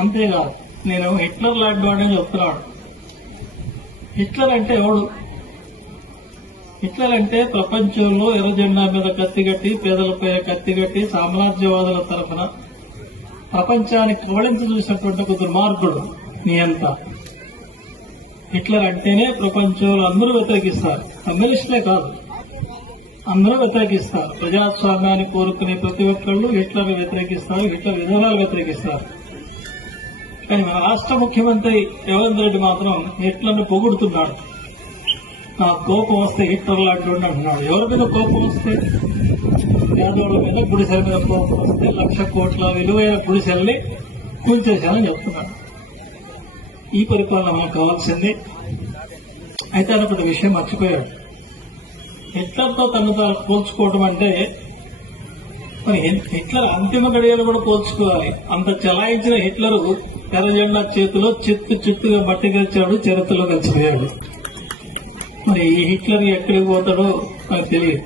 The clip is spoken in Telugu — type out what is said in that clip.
అంతేకాదు నేను హిట్లర్ లాంటి వాడని చెప్తున్నాడు. హిట్లర్ అంటే ఎవడు? హిట్లర్ అంటే ప్రపంచంలో ఎర్ర జెండా మీద కత్తిగట్టి, పేదలపై కత్తిగట్టి, సామ్రాజ్యవాదుల తరఫున ప్రపంచానికి కవళించి చూసినటువంటి ఒక దుర్మార్గుడు నియంత. హిట్లర్ అంటేనే ప్రపంచంలో అందరూ వ్యతిరేకిస్తారు. కమ్యూనిస్టులే కాదు, అందరూ వ్యతిరేకిస్తారు. ప్రజాస్వామ్యాన్ని కోరుకునే ప్రతి ఒక్కళ్ళు హిట్లర్ వ్యతిరేకిస్తారు, హిట్లర్ విధానాలు వ్యతిరేకిస్తారు. కానీ మన రాష్ట్ర ముఖ్యమంత్రి రేవంత్ రెడ్డి మాత్రం హిట్లర్ను పొగుడుతున్నాడు. నా కోపం వస్తే హిట్లర్ లాంటి అంటున్నాడు. ఎవరి మీద కోపం వస్తే? పేదోళ్ళ మీద, గుడిసెల మీద కోపం వస్తే 1,00,000 కోట్ల విలువైన గుడిసెల్ని కూల్చేశానని చెప్తున్నాడు. ఈ పరిపాలన మనకు కావాల్సింది. అయితే ఆయన ఒక విషయం మర్చిపోయాడు. హిట్లర్తో తను పోల్చుకోవడం అంటే మరి హిట్లర్ అంతిమ గడియలు కూడా పోల్చుకోవాలి. అంత చలాయించిన హిట్లరు ఎర్ర జెండా చేతిలో చిత్తుగా మట్టి గెలిచాడు, చరిత్రలో కలిసిపోయాడు. మరి ఈ హిట్లర్ ఎక్కడికి పోతాడో నాకు తెలియదు.